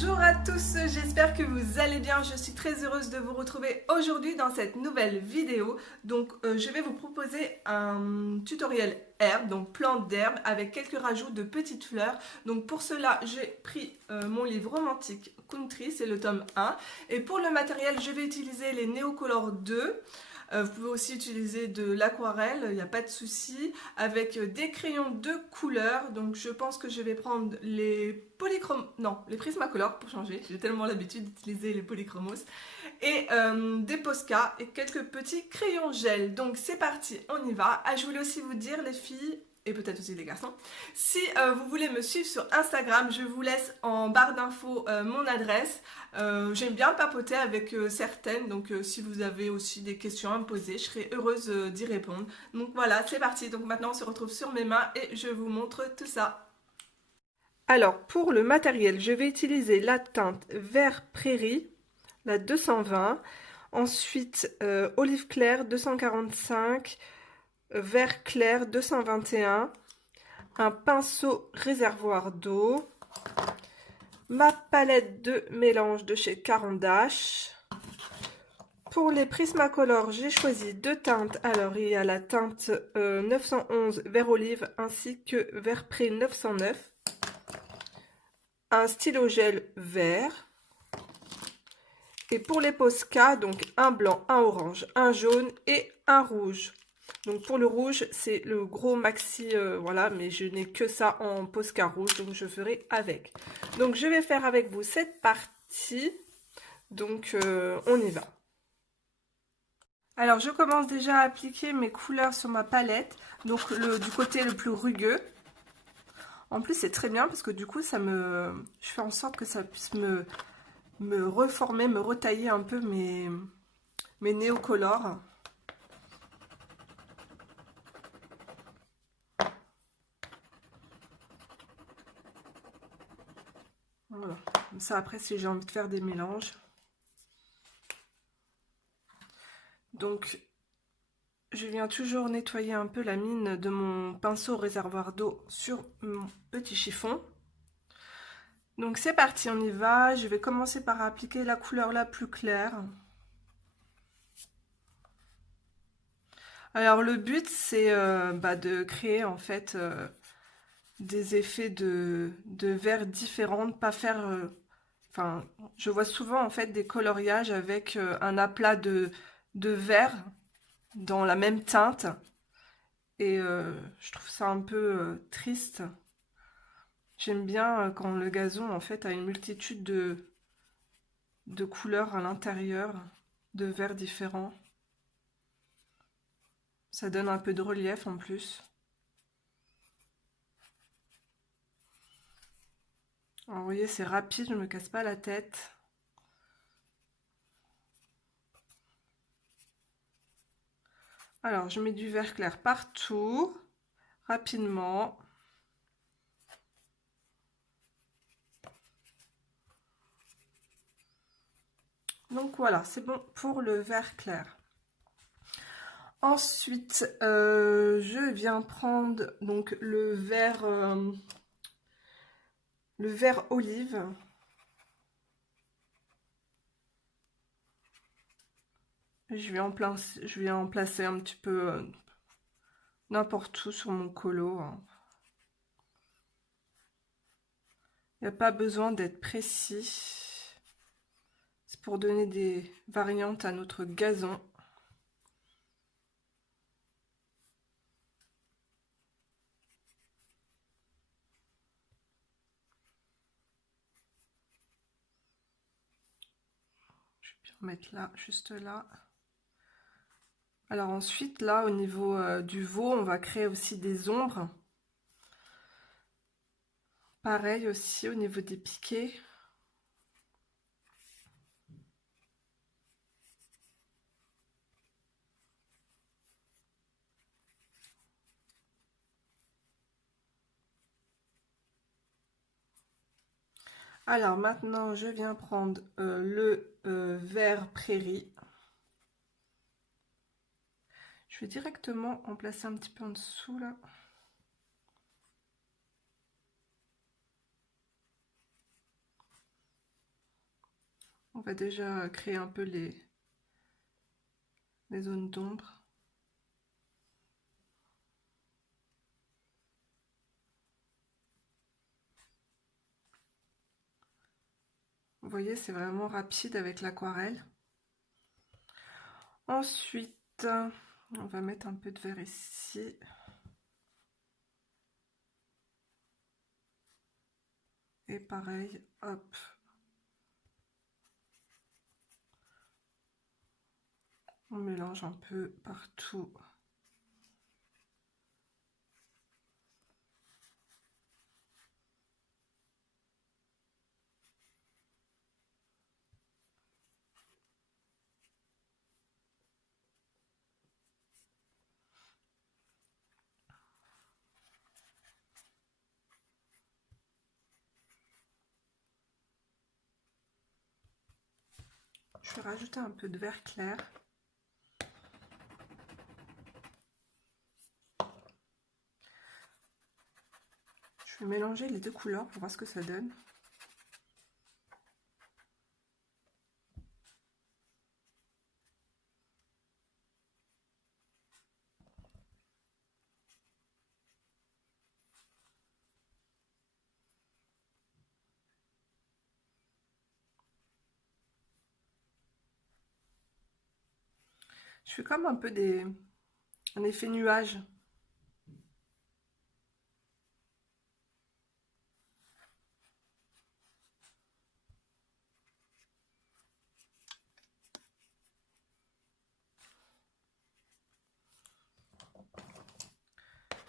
Bonjour à tous, j'espère que vous allez bien. Je suis très heureuse de vous retrouver aujourd'hui dans cette nouvelle vidéo. Donc je vais vous proposer un tutoriel herbe, donc plantes d'herbe avec quelques rajouts de petites fleurs. Donc pour cela j'ai pris mon livre romantique Country, c'est le tome 1. Et pour le matériel je vais utiliser les Neocolor 2. Vous pouvez aussi utiliser de l'aquarelle, il n'y a pas de souci, avec des crayons de couleur. Donc je pense que je vais prendre les les Prismacolor pour changer. J'ai tellement l'habitude d'utiliser les polychromos. Et des Posca et quelques petits crayons gel. Donc c'est parti, on y va. Ah, je voulais aussi vous dire les filles, et peut-être aussi les garçons, si vous voulez me suivre sur Instagram, je vous laisse en barre d'infos mon adresse. J'aime bien papoter avec certaines, donc si vous avez aussi des questions à me poser, je serai heureuse d'y répondre. Donc voilà, c'est parti. Donc maintenant on se retrouve sur mes mains et je vous montre tout ça. Alors pour le matériel, je vais utiliser la teinte vert prairie, la 220, ensuite olive clair 245, vert clair 221, un pinceau réservoir d'eau, ma palette de mélange de chez Caran d'Ache. Pour les Prismacolor, j'ai choisi deux teintes. Alors il y a la teinte 911 vert olive ainsi que vert pré 909, un stylo gel vert. Et pour les Posca, donc un blanc, un orange, un jaune et un rouge. Donc pour le rouge, c'est le gros maxi, voilà, mais je n'ai que ça en Posca rouge, donc je ferai avec. Donc je vais faire avec vous cette partie, donc on y va. Alors je commence déjà à appliquer mes couleurs sur ma palette, donc du côté le plus rugueux. En plus c'est très bien parce que du coup je fais en sorte que ça puisse me reformer, me retailler un peu mes néocolores. Voilà, comme ça après si j'ai envie de faire des mélanges. Donc je viens toujours nettoyer un peu la mine de mon pinceau réservoir d'eau sur mon petit chiffon. Donc c'est parti, on y va. Je vais commencer par appliquer la couleur la plus claire. Alors le but c'est de créer en fait des effets de vert différents, de pas faire... Enfin, je vois souvent en fait des coloriages avec un aplat de vert dans la même teinte. Et je trouve ça un peu triste. J'aime bien quand le gazon en fait a une multitude de couleurs à l'intérieur, de verts différents. Ça donne un peu de relief en plus. Alors vous voyez, c'est rapide, je ne me casse pas la tête. Alors je mets du vert clair partout, rapidement. Donc voilà, c'est bon pour le vert clair. Ensuite, je viens prendre donc le vert olive. Je vais en placer un petit peu n'importe où sur mon colo. Il n'y a pas besoin d'être précis. C'est pour donner des variantes à notre gazon. Je vais bien mettre là, juste là. Alors ensuite, là, au niveau du veau, on va créer aussi des ombres. Pareil aussi au niveau des piquets. Alors maintenant, je viens prendre le vert prairie. Je vais directement en placer un petit peu en dessous là. On va déjà créer un peu les zones d'ombre. Vous voyez, c'est vraiment rapide avec l'aquarelle. Ensuite, on va mettre un peu de vert ici. Et pareil, hop. On mélange un peu partout. Je vais rajouter un peu de vert clair. Je vais mélanger les deux couleurs pour voir ce que ça donne. Je fais comme un peu un effet nuage.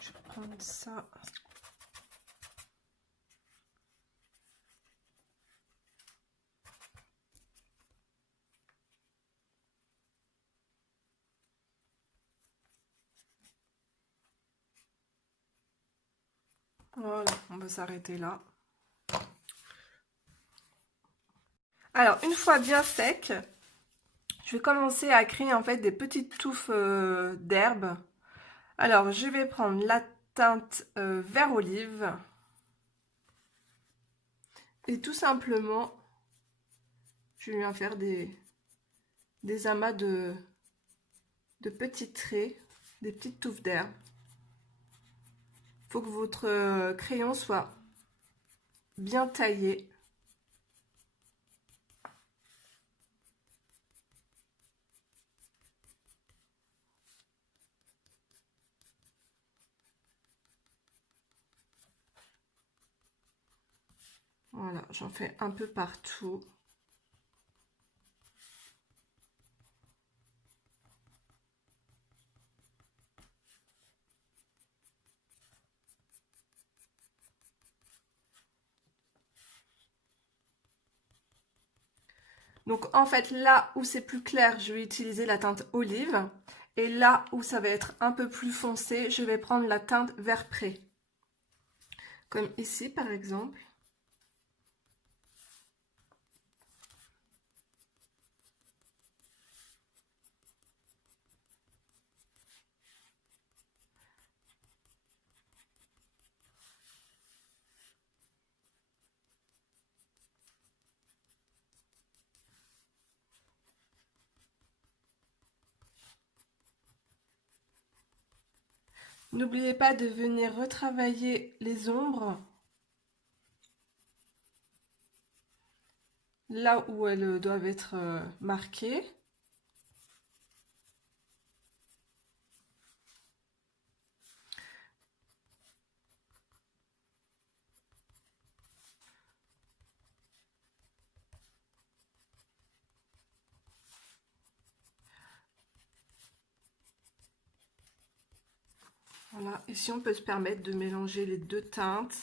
Je vais prendre ça. Voilà, on va s'arrêter là. Alors, une fois bien sec, je vais commencer à créer en fait des petites touffes d'herbe. Alors, je vais prendre la teinte vert olive. Et tout simplement, je vais faire des amas de petits traits, des petites touffes d'herbe. Il faut que votre crayon soit bien taillé. Voilà, j'en fais un peu partout. Donc en fait, là où c'est plus clair, je vais utiliser la teinte olive. Et là où ça va être un peu plus foncé, je vais prendre la teinte vert pré. Comme ici par exemple. N'oubliez pas de venir retravailler les ombres là où elles doivent être marquées. Voilà, ici on peut se permettre de mélanger les deux teintes.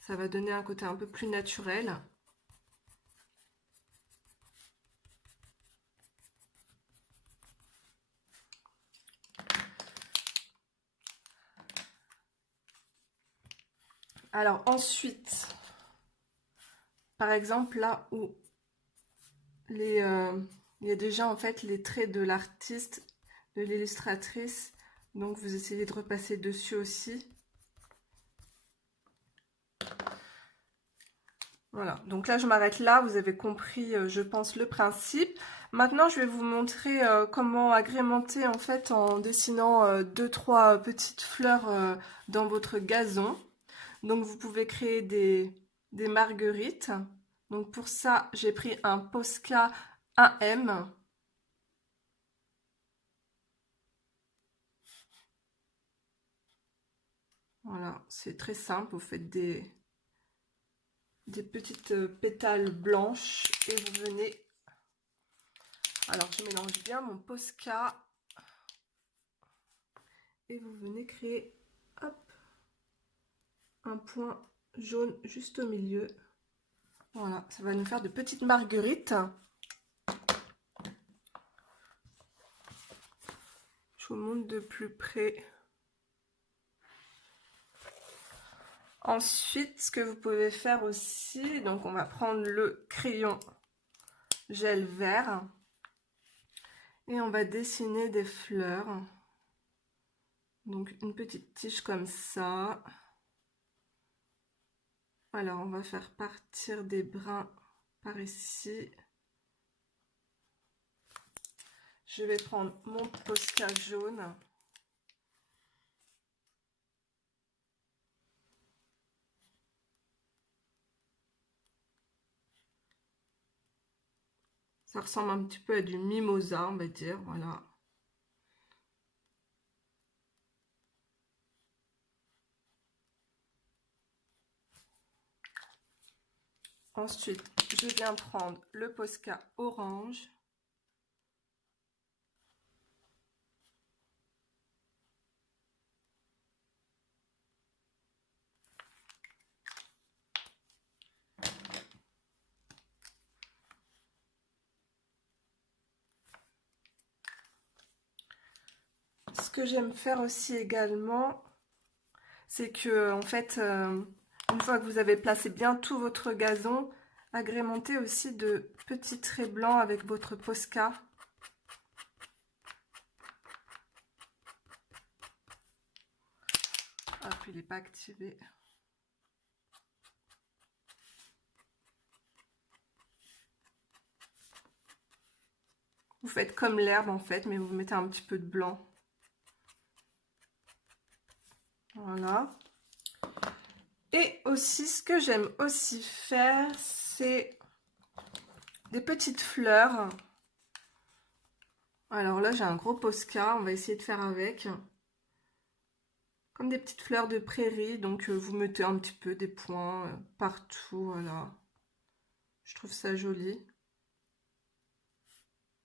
Ça va donner un côté un peu plus naturel. Alors ensuite, par exemple là où il y a déjà en fait les traits de l'artiste, de l'illustratrice, donc vous essayez de repasser dessus aussi. Voilà, donc là je m'arrête là, vous avez compris je pense le principe. Maintenant je vais vous montrer comment agrémenter en fait en dessinant 2-3 petites fleurs dans votre gazon. Donc vous pouvez créer des marguerites. Donc pour ça j'ai pris un Posca 1M. Voilà, c'est très simple, vous faites des petites pétales blanches et vous venez... Alors je mélange bien mon Posca et vous venez créer hop, un point jaune juste au milieu. Voilà, ça va nous faire de petites marguerites. Je vous montre de plus près. Ensuite, ce que vous pouvez faire aussi, donc on va prendre le crayon gel vert et on va dessiner des fleurs. Donc une petite tige comme ça. Alors on va faire partir des brins par ici. Je vais prendre mon Posca jaune. Ça ressemble un petit peu à du mimosa, on va dire, voilà. Ensuite, je viens prendre le Posca orange. Ce que j'aime faire aussi également, c'est que en fait, une fois que vous avez placé bien tout votre gazon, agrémentez aussi de petits traits blancs avec votre Posca. Ah, puis il n'est pas activé. Vous faites comme l'herbe en fait, mais vous mettez un petit peu de blanc. Voilà. Et aussi, ce que j'aime aussi faire, c'est des petites fleurs. Alors là, j'ai un gros Posca, on va essayer de faire avec. Comme des petites fleurs de prairie, donc vous mettez un petit peu des points partout, voilà. Je trouve ça joli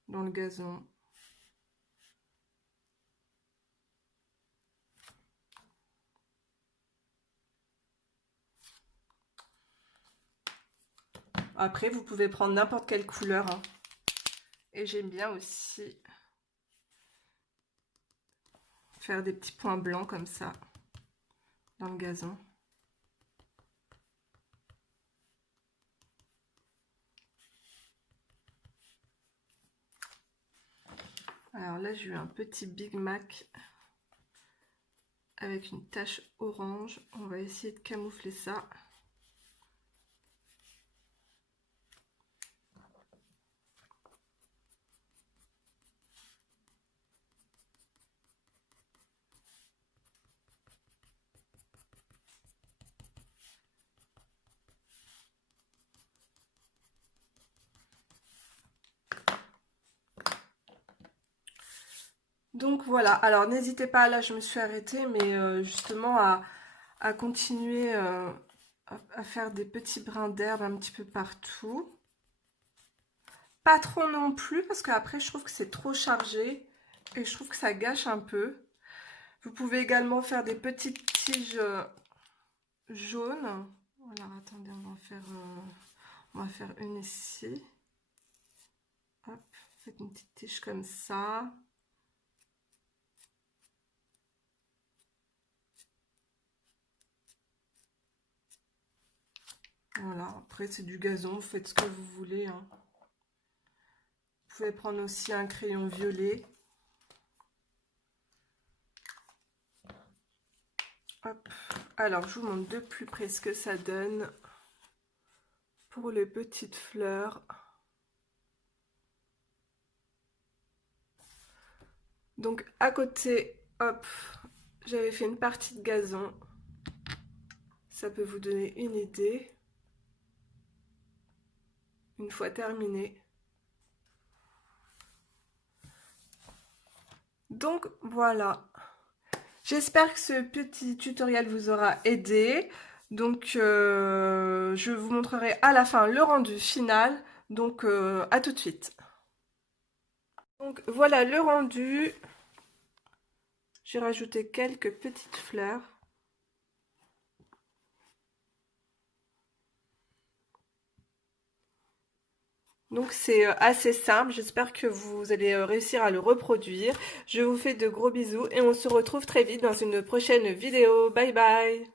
dans le gazon. Après, vous pouvez prendre n'importe quelle couleur. Hein. Et j'aime bien aussi faire des petits points blancs comme ça dans le gazon. Alors là, j'ai eu un petit Big Mac avec une tache orange. On va essayer de camoufler ça. Donc voilà, alors n'hésitez pas, là je me suis arrêtée, mais justement à continuer à faire des petits brins d'herbe un petit peu partout. Pas trop non plus, parce qu'après je trouve que c'est trop chargé et je trouve que ça gâche un peu. Vous pouvez également faire des petites tiges jaunes. Alors attendez, on va faire une ici. Hop, faites une petite tige comme ça. Voilà, après c'est du gazon, vous faites ce que vous voulez. Hein. Vous pouvez prendre aussi un crayon violet. Hop. Alors, je vous montre de plus près ce que ça donne pour les petites fleurs. Donc à côté, hop, j'avais fait une partie de gazon. Ça peut vous donner une idée. Une fois terminé. Donc voilà. J'espère que ce petit tutoriel vous aura aidé. Donc je vous montrerai à la fin le rendu final. Donc à tout de suite. Donc voilà le rendu. J'ai rajouté quelques petites fleurs. Donc c'est assez simple, j'espère que vous allez réussir à le reproduire. Je vous fais de gros bisous et on se retrouve très vite dans une prochaine vidéo. Bye bye!